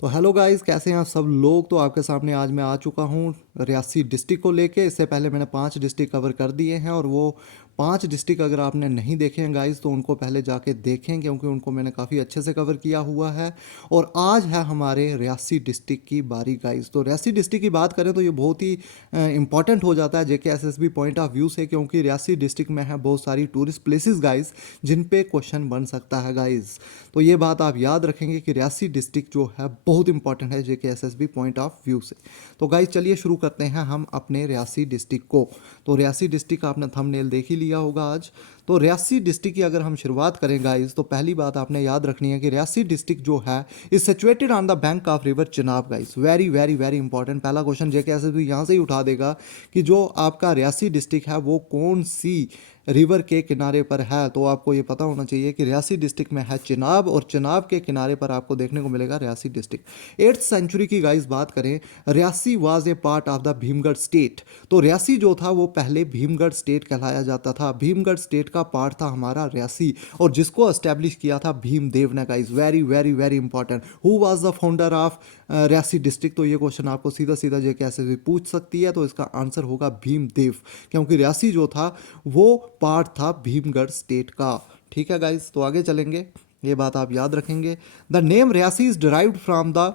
तो hello guys, कैसे हैं आप सब लोग। तो आपके सामने आज मैं आ चुका हूँ रियासी डिस्ट्रिक्ट को लेके। इससे पहले मैंने 5 डिस्ट्रिक्ट कवर कर दिए हैं और वो 5 डिस्ट्रिक्ट अगर आपने नहीं देखे हैं गाइस तो उनको पहले जाके देखें, क्योंकि उनको मैंने काफ़ी अच्छे से कवर किया हुआ है। और आज है हमारे रियासी डिस्ट्रिक्ट की बारी गाइस। तो रियासी डिस्ट्रिक्ट की बात करें तो ये बहुत ही इंपॉर्टेंट हो जाता है JKSSB पॉइंट ऑफ व्यू से, क्योंकि रियासी डिस्ट्रिक्ट में है बहुत सारी टूरिस्ट प्लेसेस गाइस जिन पे क्वेश्चन बन सकता है गाइस। तो ये बात आप याद रखेंगे कि रियासी डिस्ट्रिक्ट जो है बहुत इंपॉर्टेंट है JKSSB पॉइंट ऑफ व्यू से। तो गाइस चलिए शुरू करते हैं हम अपने रियासी डिस्ट्रिक्ट को। तो रियासी डिस्ट्रिक्ट का आपने थंबनेल देख ही लिया होगा आज। तो रियासी डिस्ट्रिक्ट की अगर हम शुरुआत करें गाइस, तो पहली बात आपने याद रखनी है कि रियासी डिस्ट्रिक्ट जो है is situated on the bank of river Chenab guys. Very very very important. पहला क्वेश्चन JKSSB यहाँ से ही उठा देगा कि जो आपका रियासी डिस्ट्रिक्ट है वो कौन सी रिवर के किनारे पर है। तो आपको ये पता होना चाहिए कि रियासी डिस्ट्रिक्ट में है चिनाब, और चिनाब के किनारे पर आपको देखने को मिलेगा रियासी डिस्ट्रिक्ट। 8th सेंचुरी की गाइस बात करें, Reasi was a part of the Bhimgarh state. तो रियासी जो था वो पहले भीमगढ़ स्टेट कहलाया जाता था। भीमगढ़ स्टेट का पार्ट था हमारा रियासी, और जिसको एस्टेब्लिश किया था भीमदेव ने guys. Very very very important. Who was the founder of Reasi district. तो ये क्वेश्चन आपको सीधा सीधा JKSSB पूछ सकती है। तो इसका आंसर होगा भीमदेव, क्योंकि रियासी जो था वो पार्ट था भीमगढ़ स्टेट का। ठीक है गाइस, तो आगे चलेंगे, ये बात आप याद रखेंगे। The name Reasi is derived from the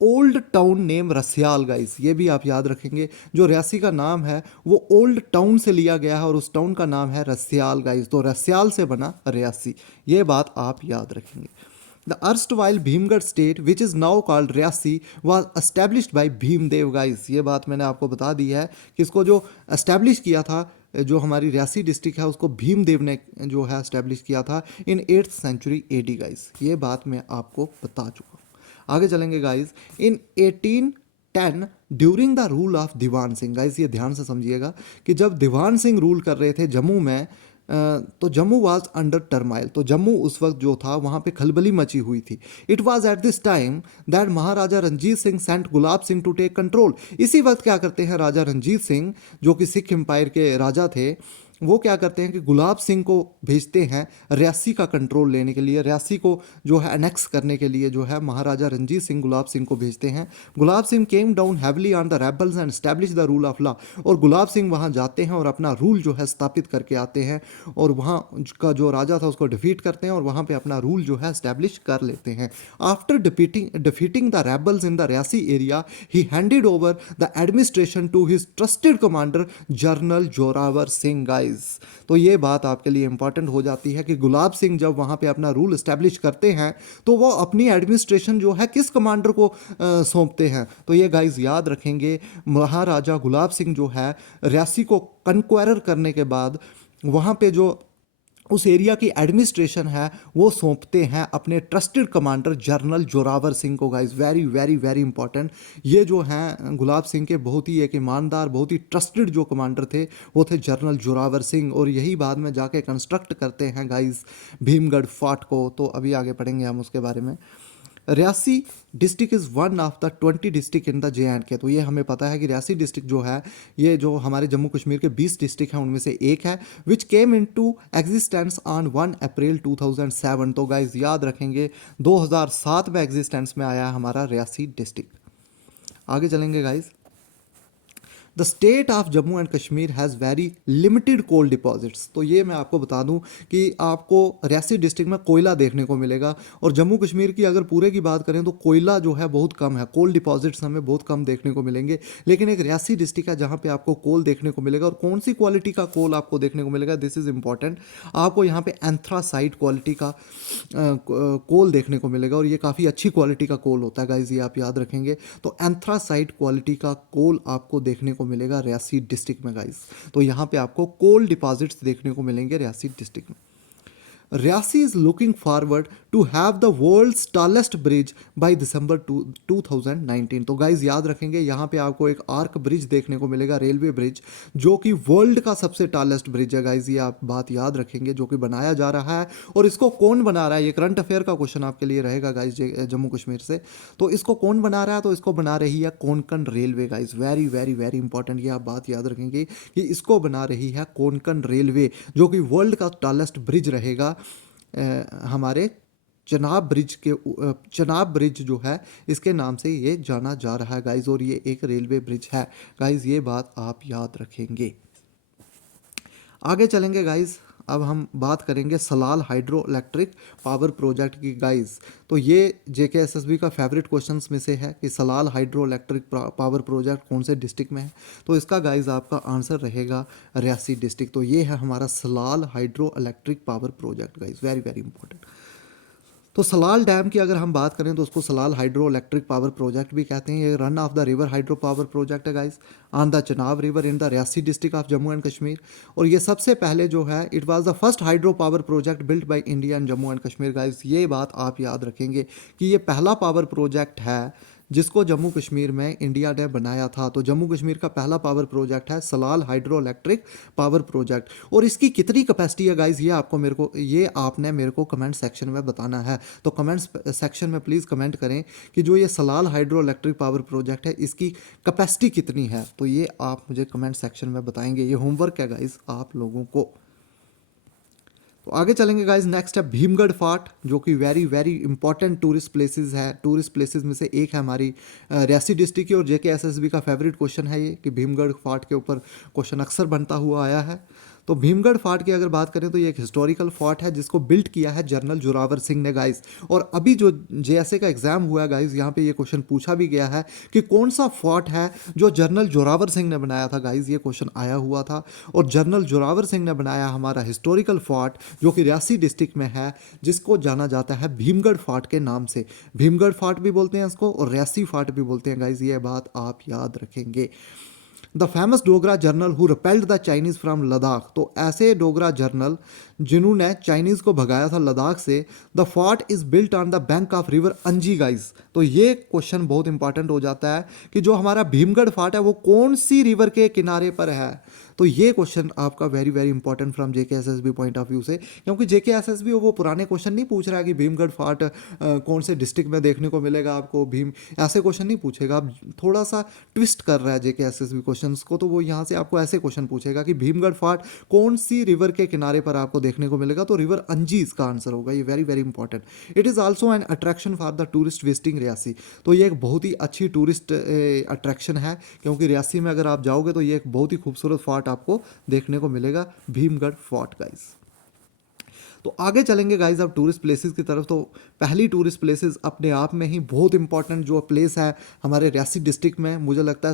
old town name Rasiyal guys. ये भी आप याद रखेंगे, जो रियासी का नाम है वो ओल्ड टाउन से लिया गया है और उस टाउन का नाम है रसियाल गाइस। तो रसियाल से बना रियासी, ये बात आप याद रखेंगे। The erstwhile Bhimgarh state, which is now called Riyasi, was established by Bhimdev guys। ये बात मैंने आपको बता दी है कि इसको जो एस्टैब्लिश किया था, जो हमारी रियासी डिस्ट्रिक्ट है उसको भीमदेव ने जो है एस्टैब्लिश किया था इन 8th सेंचुरी AD गाइस। ये बात मैं आपको बता चुका हूँ। आगे चलेंगे guys. In 1810 during the rule of Diwan Singh guys, ये ध्यान से समझिएगा कि जब दीवान सिंह रूल कर रहे थे जम्मू में, तो जम्मू वाज अंडर टर्माइल। तो जम्मू उस वक्त जो था वहाँ पे खलबली मची हुई थी। It was at this time that Maharaja Ranjit Singh sent Gulab Singh to take control. इसी वक्त क्या करते हैं राजा रंजीत सिंह, जो कि सिख एम्पायर के राजा थे, वो क्या करते हैं कि गुलाब सिंह को भेजते हैं रियासी का कंट्रोल लेने के लिए। रियासी को जो है अनेक्स करने के लिए जो है महाराजा रंजीत सिंह गुलाब सिंह को भेजते हैं। Gulab Singh came down heavily on the rebels and establish the rule of law. और गुलाब सिंह वहाँ जाते हैं और अपना रूल जो है स्थापित करके आते हैं, और वहाँ का जो राजा था उसको डिफीट करते हैं और वहाँ पे अपना रूल जो है एस्टैब्लिश कर लेते हैं। After defeating the rebels in the Reasi area, he handed over the administration to his trusted commander general Zorawar Singh guys. तो ये बात आपके लिए इंपॉर्टेंट हो जाती है कि गुलाब सिंह जब वहाँ पे अपना रूल एस्टैब्लिश करते हैं तो वो अपनी एडमिनिस्ट्रेशन जो है किस कमांडर को सौंपते हैं। तो ये गाइस याद रखेंगे, महाराजा गुलाब सिंह जो है रियासी को कन्क्वायर करने के बाद वहाँ पे जो उस एरिया की एडमिनिस्ट्रेशन है वो सौंपते हैं अपने trusted commander general Zorawar Singh को guys. Very very very important. ये जो हैं गुलाब सिंह के बहुत ही एक ईमानदार, बहुत ही ट्रस्टेड जो कमांडर थे वो थे जनरल जोरावर सिंह, और यही बाद में जाके कंस्ट्रक्ट करते हैं गाइस भीमगढ़ फोर्ट को। तो अभी आगे पढ़ेंगे हम उसके बारे में। Reasi district is one of the 20 district in the JNK। तो ये हमें पता है कि रियासी डिस्ट्रिक्ट जो है ये जो हमारे जम्मू कश्मीर के 20 डिस्ट्रिक्ट हैं उनमें से एक है, विच केम इन टू एग्जिस्टेंस ऑन 1 अप्रैल 2007। तो गाइज याद रखेंगे 2007 में एग्जिस्टेंस में आया है हमारा रियासी डिस्ट्रिक्ट। आगे चलेंगे guys. The state of Jammu and Kashmir has very limited coal deposits. तो ये मैं आपको बता दूं कि आपको रियासी डिस्ट्रिक्ट में कोयला देखने को मिलेगा, और जम्मू कश्मीर की अगर पूरे की बात करें तो कोयला जो है बहुत कम है, कोल डिपॉजिट्स हमें बहुत कम देखने को मिलेंगे। लेकिन एक रियासी डिस्ट्रिक्ट है जहाँ पे आपको कोल देखने को मिलेगा, और कौन सी क्वालिटी का कोल आपको देखने को मिलेगा, दिस इज़ इंपॉर्टेंट। आपको यहाँ पे एंथ्रासाइट क्वालिटी का कोल देखने को मिलेगा, और ये काफ़ी अच्छी क्वालिटी का कोल होता है गाइज, ये आप याद रखेंगे। तो एंथ्रासाइट क्वालिटी का कोल आपको देखने को मिलेगा रियासी डिस्ट्रिक्ट में गाइस। तो यहाँ पे आपको कोल डिपॉजिट्स देखने को मिलेंगे रियासी डिस्ट्रिक्ट में। Reasi is looking forward to have the world's tallest bridge by December 2019। तो गाइज याद रखेंगे यहाँ पे आपको एक आर्क ब्रिज देखने को मिलेगा, रेलवे ब्रिज, जो कि वर्ल्ड का सबसे टॉलेस्ट ब्रिज है गाइज। ये आप बात याद रखेंगे, जो कि बनाया जा रहा है। और इसको कौन बना रहा है, ये करंट अफेयर का क्वेश्चन आपके लिए रहेगा गाइज जम्मू कश्मीर से। तो इसको कौन बना रहा है, तो इसको बना रही है Konkan railway guys. Very very very important, ये आप बात याद रखेंगे कि इसको बना रही है कोंकण रेलवे, जो कि वर्ल्ड का टॉलेस्ट ब्रिज रहेगा हमारे चनाब ब्रिज जो है इसके नाम से ये जाना जा रहा है गाइज, और ये एक रेलवे ब्रिज है गाइज, ये बात आप याद रखेंगे। आगे चलेंगे गाइज, अब हम बात करेंगे Salal hydro electric power project की गाइज। तो ये जेकेएसएसबी का फेवरेट क्वेश्चंस में से है कि Salal hydro electric power project कौन से डिस्ट्रिक्ट में है। तो इसका गाइज आपका आंसर रहेगा रियासी डिस्ट्रिक्ट। तो ये है हमारा Salal hydro electric power project guys, very very important. तो सलाल डैम की अगर हम बात करें तो उसको Salal hydro electric power project भी कहते हैं। ये run of the river hydro power project है guys on the Chenab river in the Reasi district of Jammu and Kashmir. और ये सबसे पहले जो है it was the first hydro power project built by India and Jammu and Kashmir guys. ये बात आप याद रखेंगे कि ये पहला पावर प्रोजेक्ट है जिसको जम्मू कश्मीर में इंडिया ने बनाया था। तो जम्मू कश्मीर का पहला पावर प्रोजेक्ट है Salal hydro electric power project. और इसकी कितनी कैपेसिटी है गाइज, ये आपने मेरे को कमेंट सेक्शन में बताना है। तो कमेंट सेक्शन में प्लीज़ कमेंट करें कि जो ये Salal hydro electric power project है इसकी कैपेसिटी कितनी है। तो ये आप मुझे कमेंट सेक्शन में बताएंगे, ये होमवर्क है गाइज आप लोगों को। तो आगे चलेंगे गाइज, नेक्स्ट है भीमगढ़ फोर्ट, जो कि very very important tourist places है। टूरिस्ट प्लेसेस में से एक है हमारी रियासी डिस्ट्रिक्ट की, और जेकेएसएसबी का फेवरेट क्वेश्चन है ये कि भीमगढ़ फोर्ट के ऊपर क्वेश्चन अक्सर बनता हुआ आया है। तो भीमगढ़ फोर्ट की अगर बात करें तो ये एक हिस्टोरिकल फोर्ट है जिसको बिल्ड किया है जनरल जोरावर सिंह ने गाइस। और अभी जो जेएसए का एग्जाम हुआ गाइस, यहाँ पे ये क्वेश्चन पूछा भी गया है कि कौन सा फोर्ट है जो जनरल जोरावर सिंह ने बनाया था गाइस, ये क्वेश्चन आया हुआ था। और जनरल जोरावर सिंह ने बनाया हमारा हिस्टोरिकल फोर्ट जो कि रियासी डिस्ट्रिक्ट में है, जिसको जाना जाता है भीमगढ़ फोर्ट के नाम से। भीमगढ़ फोर्ट भी बोलते हैं इसको और रियासी फोर्ट भी बोलते हैं गाइस, ये बात आप याद रखेंगे। The famous Dogra journal who repelled the Chinese from Ladakh, तो ऐसे डोगरा जर्नल जिन्होंने चाइनीज को भगाया था लद्दाख से। The fort is built on the bank of river अंजी गाइज। तो ये क्वेश्चन बहुत इंपॉर्टेंट हो जाता है कि जो हमारा भीमगढ़ फोर्ट है वो कौन सी रिवर के किनारे पर है। तो ये क्वेश्चन आपका very very important from JKSSB point of view से, क्योंकि जेकेएसएसबी वो पुराने क्वेश्चन नहीं पूछ रहा है कि भीमगढ़ फोर्ट कौन से डिस्ट्रिक्ट में देखने को मिलेगा आपको, भीम ऐसे क्वेश्चन नहीं पूछेगा। अब थोड़ा सा ट्विस्ट कर रहा है जेकेएसएसबी क्वेश्चंस को, तो वो यहाँ से आपको ऐसे क्वेश्चन पूछेगा कि भीमगढ़ फोर्ट कौन सी रिवर के किनारे पर आपको देखने को मिलेगा। तो रिवर अंजी इसका आंसर होगा, ये very very important. It is also an attraction for the tourist visiting Reasi. तो ये एक बहुत ही अच्छी टूरिस्ट अट्रैक्शन है, क्योंकि रियासी में अगर आप जाओगे तो ये एक बहुत ही खूबसूरत फोर्ट आपको देखने को मिलेगा, भीमगढ़ फोर्ट गाइस। तो आगे चलेंगे गाइज अब टूरिस्ट प्लेसेस की तरफ। तो पहली टूरिस्ट प्लेसेस अपने आप में ही बहुत इंपॉर्टेंट जो प्लेस है हमारे रियासी डिस्ट्रिक्ट में, मुझे लगता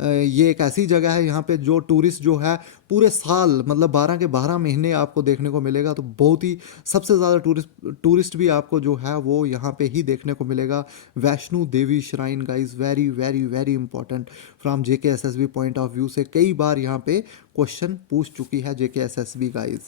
है ये एक ऐसी जगह है यहाँ पे जो टूरिस्ट जो है पूरे साल मतलब 12 के 12 महीने आपको देखने को मिलेगा। तो बहुत ही सबसे ज़्यादा टूरिस्ट भी आपको जो है वो यहाँ पे ही देखने को मिलेगा, Vaishno Devi shrine guys, very very very important from JKSSB point of view से। कई बार यहाँ पे क्वेश्चन पूछ चुकी है जेकेएसएसबी गाइज।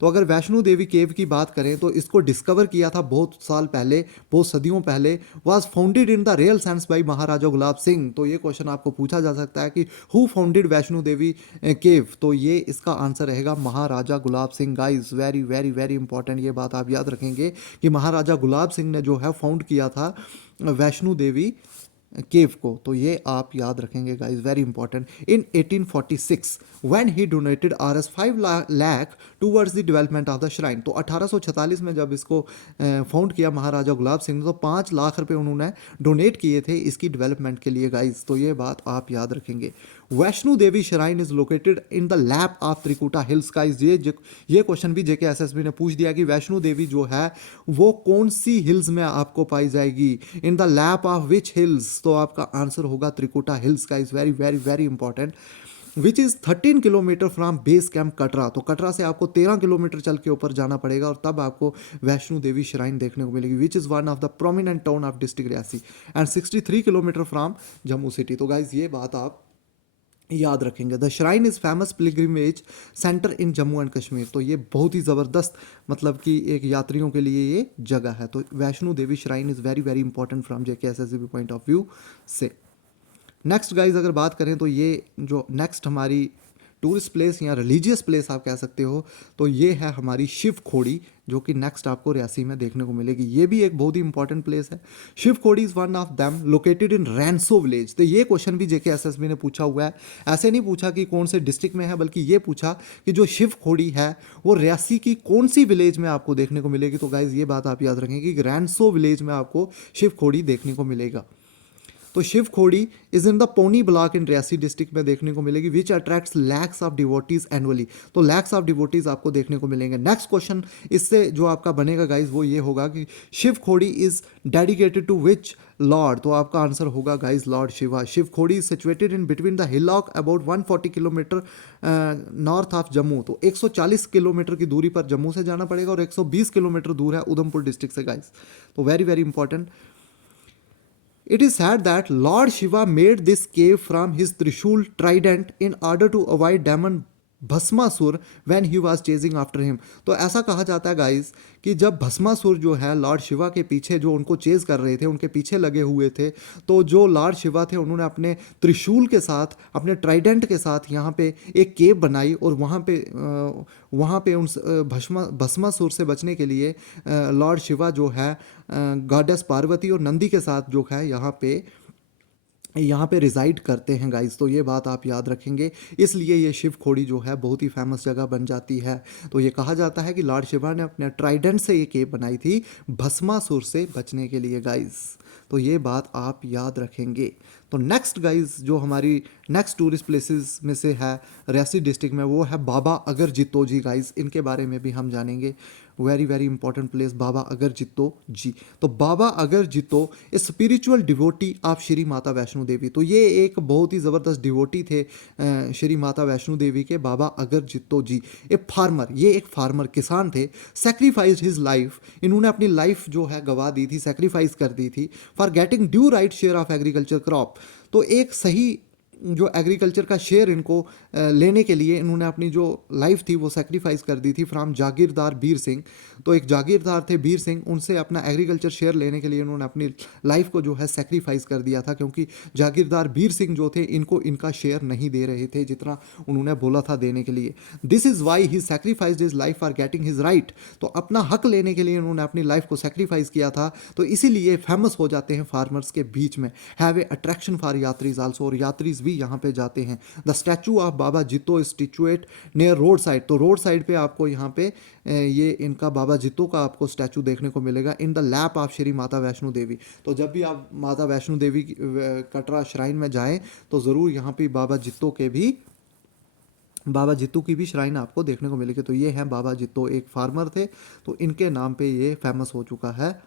तो अगर वैष्णो देवी केव की बात करें तो इसको डिस्कवर किया था बहुत साल पहले, बहुत सदियों पहले। Was founded in the real sense by Maharaja Gulab Singh. तो ये क्वेश्चन आपको पूछा जा सकता है कि who founded Vaishno Devi cave, तो ये इसका आंसर रहेगा Maharaja Gulab Singh guys, very very very important. ये बात आप याद रखेंगे कि महाराजा गुलाब सिंह ने जो है फाउंड किया था वैष्णो देवी केव को। तो ये आप याद रखेंगे guys, very important. In 1846 when he donated Rs 5 lakh towards the development of the shrine. तो 1846 में जब इसको फाउंड किया महाराजा गुलाब सिंह ने तो 5 लाख रुपए उन्होंने डोनेट किए थे इसकी डेवलपमेंट के लिए गाइज। तो ये बात आप याद रखेंगे। Vaishno Devi shrine is located in the lap of Trikuta hills guys. ये क्वेश्चन भी जेकेएसएसबी ने पूछ दिया कि वैष्णो देवी जो है वो कौन सी हिल्स में आपको पाई जाएगी, इन the lap of which hills. तो आपका आंसर होगा त्रिकुटा हिल्स का, is very very very important. Which is 13 kilometre from base camp Katra. तो कटरा से आपको 13 किलोमीटर चल के ऊपर जाना पड़ेगा और तब आपको वैष्णो देवी श्राइन देखने को मिलेगी। Which is one of the prominent town of district Reasi and 63 kilometre from Jammu city. तो गाइज ये बात आप याद रखेंगे। The shrine is famous pilgrimage centre in Jammu and Kashmir. तो ये बहुत ही ज़बरदस्त मतलब कि एक यात्रियों के लिए ये जगह है। तो Vaishno Devi shrine is very very important from JKSSB point of view से। नेक्स्ट गाइज अगर बात करें तो ये जो नेक्स्ट हमारी टूरिस्ट प्लेस या रिलीजियस प्लेस आप कह सकते हो, तो ये है हमारी शिव खोड़ी, जो कि नेक्स्ट आपको रियासी में देखने को मिलेगी। ये भी एक बहुत ही इंपॉर्टेंट प्लेस है। Shiv Khori is one of them located in Ranso village. तो ये क्वेश्चन भी जेके एसएसबी ने पूछा हुआ है। ऐसे नहीं पूछा कि कौन से डिस्ट्रिक्ट में है, बल्कि ये पूछा कि जो शिव खोड़ी है वो रियासी की कौन सी विलेज में आपको देखने को मिलेगी। तो गाइज ये बात आप याद रखेंगे कि रैंसो विलेज में आपको शिव खोड़ी देखने को मिलेगा। तो Shiv Khori is in the Pouni block in Reasi district में देखने को मिलेगी, which attracts lakhs of devotees annually. तो लैक्स ऑफ डिवोटीज आपको देखने को मिलेंगे। नेक्स्ट क्वेश्चन इससे जो आपका बनेगा गाइज वो ये होगा कि Shiv Khori is dedicated to which lord. तो आपका आंसर होगा guys lord Shiva. Shiv Khori is situated in between the hillock about 140 kilometre north of Jammu. तो 140 किलोमीटर की दूरी पर जम्मू से जाना पड़ेगा और 120 किलोमीटर दूर है उधमपुर डिस्ट्रिक्ट से गाइज। तो very very important. It is said that Lord Shiva made this cave from his Trishul trident in order to avoid demon Bhasmasur when he was chasing after him। तो ऐसा कहा जाता है गाइस कि जब भस्मासुर जो है लॉर्ड शिवा के पीछे जो उनको चेज कर रहे थे, उनके पीछे लगे हुए थे, तो जो लॉर्ड शिवा थे उन्होंने अपने त्रिशूल के साथ, अपने ट्राइडेंट के साथ यहाँ पे एक केव बनाई और वहाँ पे उन भस्मासुर से बचने के लिए लॉर्ड शिवा जो है गॉडेस पार्वती और नंदी के साथ जो है यहाँ पे रिजाइड करते हैं गाइस। तो ये बात आप याद रखेंगे, इसलिए ये शिव खोड़ी जो है बहुत ही फेमस जगह बन जाती है। तो ये कहा जाता है कि लॉर्ड शिवा ने अपने ट्राइडेंट से ये केव बनाई थी भस्मासुर से बचने के लिए गाइस। तो ये बात आप याद रखेंगे। तो नेक्स्ट गाइस जो हमारी नेक्स्ट टूरिस्ट प्लेसेस में से है रियासी डिस्ट्रिक्ट में, वो है बाबा अगर जित्तो जी गाइस। इनके बारे में भी हम जानेंगे। वेरी वेरी इंपॉर्टेंट प्लेस बाबा अगर जित्तो जी। तो बाबा अगर Jitto a spiritual devotee of Shri Mata Vaishno Devi. तो ये एक बहुत ही ज़बरदस्त डिवोटी थे श्री माता वैष्णो देवी के, बाबा अगर जित्तो जी। ए फार्मर, ये एक फार्मर किसान थे। सेक्रीफाइस्ड हिज लाइफ, इन्होंने अपनी लाइफ जो है गवा दी थी, सेक्रीफाइस कर दी थी for getting due right share of agriculture crop. तो एक सही जो एग्रीकल्चर का शेयर इनको लेने के लिए इन्होंने अपनी जो लाइफ थी वो सेक्रीफाइस कर दी थी फ्रॉम जागीरदार बीर सिंह। तो एक जागीरदार थे बीर सिंह, उनसे अपना एग्रीकल्चर शेयर लेने के लिए इन्होंने अपनी लाइफ को जो है सेक्रीफाइस कर दिया था, क्योंकि जागीरदार बीर सिंह जो थे इनको इनका शेयर नहीं दे रहे थे जितना उन्होंने बोला था देने के लिए। This is why he sacrificed his life for getting his right. तो अपना हक लेने के लिए इन्होंने अपनी लाइफ को सेक्रीफाइस किया था। तो इसीलिए फेमस हो जाते हैं फार्मर्स के बीच में। Have a attraction for yatris also, और यात्रीज भी यहाँ पे जाते हैं। The statue of Baba Jitto is situate near road side. तो रोड साइड पे आपको यहाँ पे ये इनका बाबा जित्तो का आपको स्टैचू देखने को मिलेगा इन the lap of Shri Mata Vaishno Devi. तो जब भी आप माता वैष्णो देवी कटरा श्राइन में जाएं तो ज़रूर यहाँ पे बाबा जित्तो की भी श्राइन आपको देखने को मिलेगी। तो ये हैं बाबा जित्तो, एक फार्मर थे, तो इनके नाम पे ये फेमस हो चुका है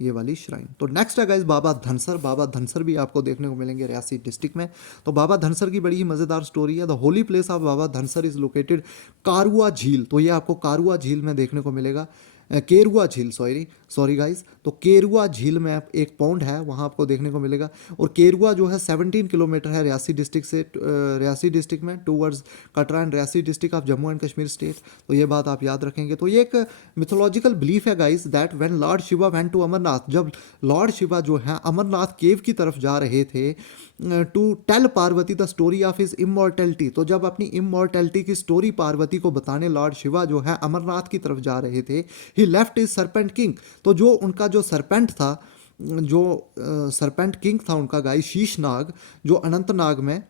ये वाली श्राइन। तो नेक्स्ट है गाइस बाबा धनसर। बाबा धनसर भी आपको देखने को मिलेंगे रियासी डिस्ट्रिक्ट में। तो बाबा धनसर की बड़ी ही मज़ेदार स्टोरी है। The holy place of Baba Dhansar is located Karua Jheel. तो ये आपको कारुआ झील में देखने को मिलेगा, केरुआ झील, सॉरी गाइस। तो केरुआ झील में एक पौंड है, वहाँ आपको देखने को मिलेगा। और केरुआ जो है 17 किलोमीटर है रियासी डिस्ट्रिक्ट से, रियासी डिस्ट्रिक्ट में towards Katra and Reasi district of Jammu and Kashmir state. तो ये बात आप याद रखेंगे। तो ये एक मिथोलॉजिकल बिलीफ है guys that when lord Shiva went to Amarnath, जब लॉर्ड शिवा जो है अमरनाथ केव की तरफ जा रहे थे to tell Parvati the story of his immortality. तो जब अपनी इमॉर्टैलिटी की स्टोरी पार्वती को बताने लॉर्ड शिवा जो है अमरनाथ की तरफ जा रहे थे, ही लेफ्ट इज सरपेंट किंग। तो जो उनका जो सरपेंट था, जो सरपेंट किंग था उनका गाइस शीशनाग, जो अनंतनाग में,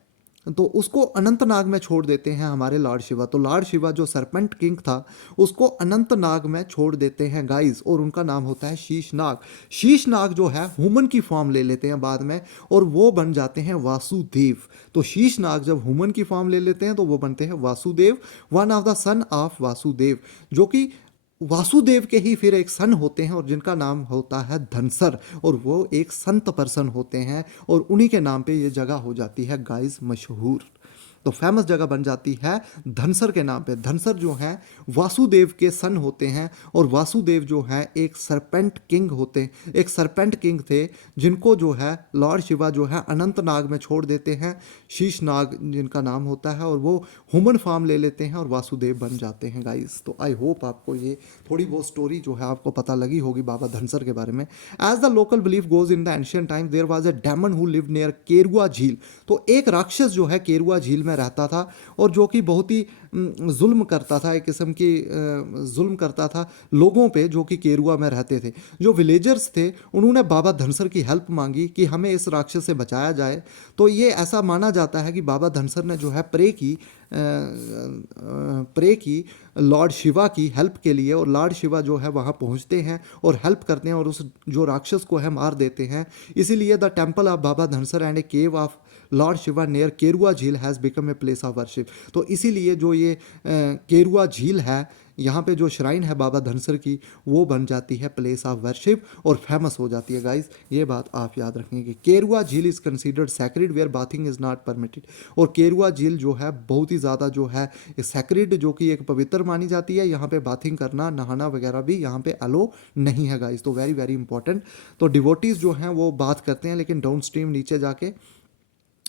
तो उसको अनंतनाग में छोड़ देते हैं हमारे लॉर्ड शिवा। तो लॉर्ड शिवा जो सरपेंट किंग था उसको अनंतनाग में छोड़ देते हैं गाइस, और उनका नाम होता है शीशनाग। शीशनाग जो है ह्यूमन की फॉर्म ले लेते हैं बाद में और वो बन जाते हैं वासुदेव। तो शीशनाग जब ह्यूमन की फॉर्म ले लेते हैं तो वो बनते हैं Vasudev, one of the son of Vasudev, जो कि वासुदेव के ही फिर एक सन होते हैं और जिनका नाम होता है धनसर, और वो एक संत पर्सन होते हैं और उन्हीं के नाम पे ये जगह हो जाती है गाइस मशहूर। तो फेमस जगह बन जाती है धनसर के नाम पे। धनसर जो है वासुदेव के सन होते हैं और वासुदेव जो है एक सरपेंट किंग होते हैं, एक सरपेंट किंग थे जिनको जो है लॉर्ड शिवा जो है अनंतनाग में छोड़ देते हैं, शीशनाग जिनका नाम होता है, और वो ह्यूमन फॉर्म ले लेते हैं और वासुदेव बन जाते हैं गाइस। तो आई होप आपको ये थोड़ी बहुत स्टोरी जो है आपको पता लगी होगी बाबा धनसर के बारे में। As the local belief goes in the ancient time there was a demon who lived near Karua Jheel. तो एक राक्षस जो है केरुआ झील में में रहता था और जो कि बहुत ही जुल्म करता था, एक किस्म की जुल्म करता था लोगों पे जो कि केरुआ में रहते थे। जो विलेजर्स थे उन्होंने बाबा धनसर की हेल्प मांगी कि हमें इस राक्षस से बचाया जाए। तो ये ऐसा माना जाता है कि बाबा धनसर ने जो है प्रे की लॉर्ड शिवा की हेल्प के लिए, और लॉर्ड शिवा जो है वहाँ पहुँचते हैं और हेल्प करते हैं और उस जो राक्षस को है मार देते हैं। इसीलिए the temple of Baba Dhansar and a cave of lord Shiva near Karua Jheel has become a place of worship. तो इसीलिए जो ये केरुआ झील है, यहाँ पे जो श्राइन है बाबा धनसर की, वो बन जाती है प्लेस ऑफ वर्शिप और फेमस हो जाती है गाइज। ये बात आप याद रखेंगे। Kerua Jheel is considered sacred where bathing is not permitted. और केरुआ झील जो है बहुत ही ज़्यादा जो है सैक्रेड, जो कि एक पवित्र मानी जाती है। यहाँ पे बाथिंग करना, नहाना वगैरह भी यहाँ पे अलो नहीं है गाइज। तो वेरी वेरी इंपॉर्टेंट। तो डिवोटीज़ जो हैं वो बात करते हैं लेकिन डाउन स्ट्रीम नीचे जाके,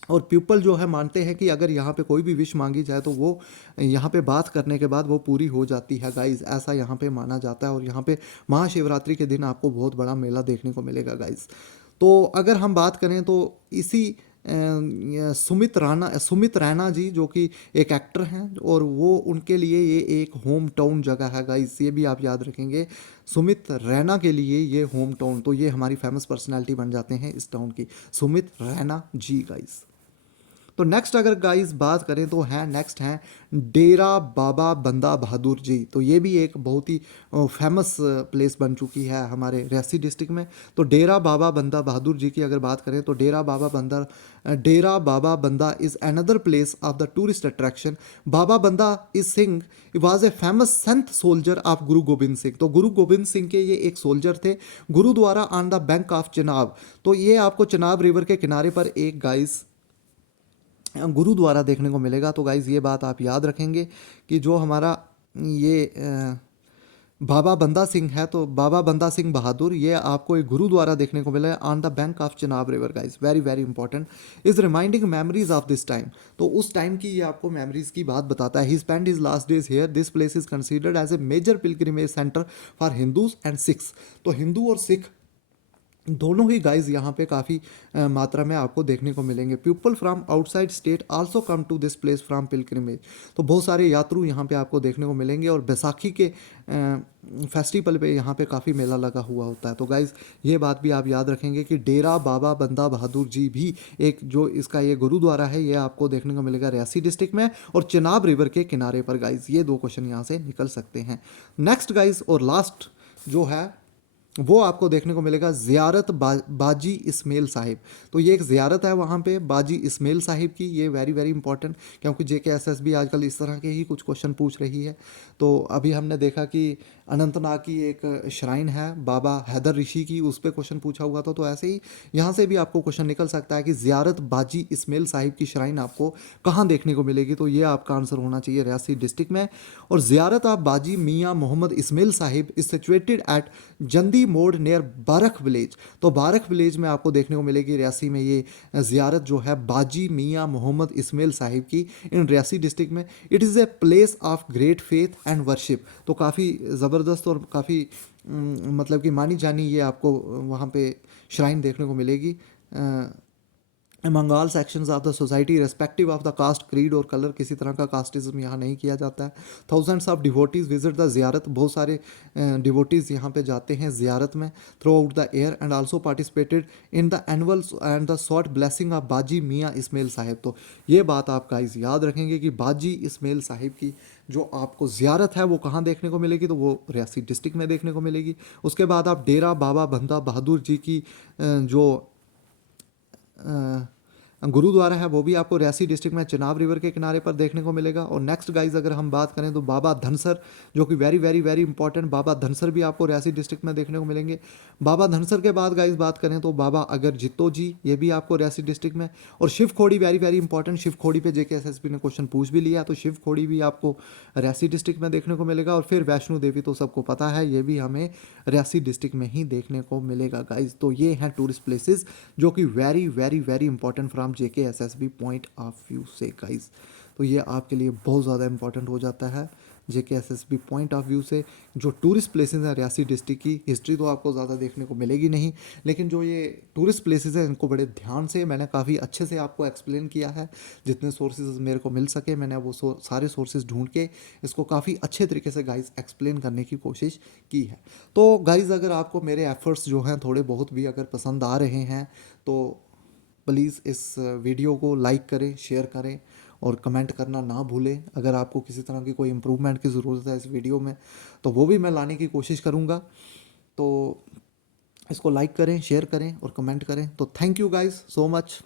और पीपल जो है मानते हैं कि अगर यहाँ पे कोई भी विश मांगी जाए तो वो यहाँ पे बात करने के बाद वो पूरी हो जाती है गाइज। ऐसा यहाँ पे माना जाता है। और यहाँ पे महाशिवरात्रि के दिन आपको बहुत बड़ा मेला देखने को मिलेगा गाइज। तो अगर हम बात करें तो इसी सुमित रैना जी जो कि एक एक्टर हैं, और वो उनके लिए ये एक होम टाउन जगह है गाइज। ये भी आप याद रखेंगे, सुमित रैना के लिए ये होम टाउन। तो ये हमारी फेमस पर्सनैलिटी बन जाते हैं इस टाउन की, सुमित रैना जी गाइज। तो नेक्स्ट अगर गाइस बात करें तो है नेक्स्ट हैं डेरा बाबा बंदा बहादुर जी। तो ये भी एक बहुत ही फेमस प्लेस बन चुकी है हमारे रियासी डिस्ट्रिक्ट में। तो डेरा बाबा बंदा बहादुर जी की अगर बात करें तो Dera Baba Banda is another place of the tourist attraction. Baba Banda is Singh was a famous sant soldier of Guru Gobind Singh. तो गुरु गोबिंद सिंह के ये एक सोल्जर थे, gurdwara on the bank of Chenab. तो ये आपको चिनाब रिवर के किनारे पर एक गाइस गुरुद्वारा देखने को मिलेगा। तो गाइज़ ये बात आप याद रखेंगे कि जो हमारा ये बाबा बंदा सिंह है, तो बाबा बंदा सिंह बहादुर, ये आपको एक गुरुद्वारा देखने को मिला है on the bank of Chenab river guys. Very very important. Is reminding memories of this time. तो उस टाइम की ये आपको मेमोरीज की बात बताता है। He spend his last days here. This place is considered as a major pilgrimage centre for Hindus and Sikhs. तो हिंदू और सिख दोनों ही गाइज यहाँ पे काफ़ी मात्रा में आपको देखने को मिलेंगे। People from outside state also come to this place from pilgrimage. तो बहुत सारे यात्रु यहाँ पे आपको देखने को मिलेंगे। और बैसाखी के फेस्टिवल पे यहाँ पे काफ़ी मेला लगा हुआ होता है। तो गाइज ये बात भी आप याद रखेंगे कि डेरा बाबा बंदा बहादुर जी भी एक जो इसका ये गुरुद्वारा है, ये आपको देखने को मिलेगा रियासी डिस्ट्रिक्ट में और चिनाब रिवर के किनारे पर गाइज। ये दो क्वेश्चन यहाँ से निकल सकते हैं। नेक्स्ट गाइज और लास्ट जो है वो आपको देखने को मिलेगा ज़ियारत बाजी इस्माइल साहिब। तो ये एक ज़ियारत है वहाँ पे बाजी इस्माइल साहिब की। ये वेरी वेरी इंपॉर्टेंट, क्योंकि JKSSB आजकल इस तरह के ही कुछ क्वेश्चन पूछ रही है। तो अभी हमने देखा कि अनंतनाग की एक श्राइन है बाबा हैदर ऋषि की, उस पर क्वेश्चन पूछा हुआ था। तो ऐसे ही यहाँ से भी आपको क्वेश्चन निकल सकता है कि ज़ियारत बाजी इस्माइल साहिब की श्राइन आपको कहाँ देखने को मिलेगी। तो ये आपका आंसर होना चाहिए रियासी डिस्ट्रिक्ट में। और ज़ियारत of Baji Mian Mohammad Ismail Sahib is situated at Jandi Morh near Barakh village. तो बारख विलेज में आपको देखने को मिलेगी रियासी में ये ज़ियारत जो है बाजी मियाँ मोहम्मद इस्माइल साहिब की इन रियासी डिस्ट्रिक्ट में। It is a place of great faith and worship. तो काफ़ी ज़बरदस्त और काफ़ी मतलब कि मानी जानी ये आपको वहाँ पे श्राइन देखने को मिलेगी। among all sections of the society respective of the caste, creed और कलर, किसी तरह का कास्टिज्म यहाँ नहीं किया जाता है। Thousands of devotees visit the ज़ियारत। बहुत सारे डिवोटीज़ यहाँ पे जाते हैं ज़ियारत में through out the air and also participated in the annual and the short blessing of Baji मियाँ इस्माइल साहिब। तो ये बात आप गाइस याद रखेंगे कि बाजी इस्माइल साहिब की जो आपको ज़ियारत है वो कहाँ देखने को मिलेगी, तो वो रियासी डिस्ट्रिक्ट में देखने को मिलेगी। उसके बाद आप डेरा बाबा बंदा बहादुर जी की जो गुरुद्वारा है वो भी आपको रियासी डिस्ट्रिक्ट में चिनाब रिवर के किनारे पर देखने को मिलेगा। और नेक्स्ट गाइज अगर हम बात करें तो बाबा धनसर, जो कि वेरी वेरी वेरी इंपॉर्टेंट, बाबा धनसर भी आपको रियासी डिस्ट्रिक्ट में देखने को मिलेंगे। बाबा धनसर के बाद गाइज बात करें तो बाबा अगर जित्तो जी, ये भी आपको रियासी डिस्ट्रिक्ट में। और Shiv Khori very very important, Shiv Khori पे JKSSB ने क्वेश्चन पूछ भी लिया, तो शिव खोड़ी भी आपको रियासी डिस्ट्रिक्ट में देखने को मिलेगा। और फिर वैष्णो देवी तो सबको पता है, ये भी हमें रियासी डिस्ट्रिक्ट में ही देखने को मिलेगा गाइज। तो ये हैं टूरिस्ट प्लेसेस जो कि very very very important from JKSSB point of view से गाइज। तो ये आपके लिए बहुत ज़्यादा इंपॉर्टेंट हो जाता है। JKSSB पॉइंट ऑफ व्यू से। जो टूरिस्ट प्लेसेस हैं रियासी डिस्ट्रिक्ट की, हिस्ट्री तो आपको ज़्यादा देखने को मिलेगी नहीं, लेकिन जो ये टूरिस्ट प्लेसेस हैं इनको बड़े ध्यान से मैंने काफ़ी अच्छे से आपको एक्सप्लेन किया है। जितने सोर्सेज मेरे को मिल सके मैंने वो सारे सोर्सेज ढूंढ के इसको काफ़ी अच्छे तरीके से गाइज एक्सप्लेन करने की कोशिश की है। तो गाइज अगर आपको मेरे एफर्ट्स जो हैं थोड़े बहुत भी अगर पसंद आ रहे हैं तो प्लीज़ इस वीडियो को लाइक करें, शेयर करें और कमेंट करना ना भूलें। अगर आपको किसी तरह की कोई इम्प्रूवमेंट की ज़रूरत है इस वीडियो में तो वो भी मैं लाने की कोशिश करूँगा। तो इसको लाइक करें, शेयर करें और कमेंट करें। तो thank you guys so much.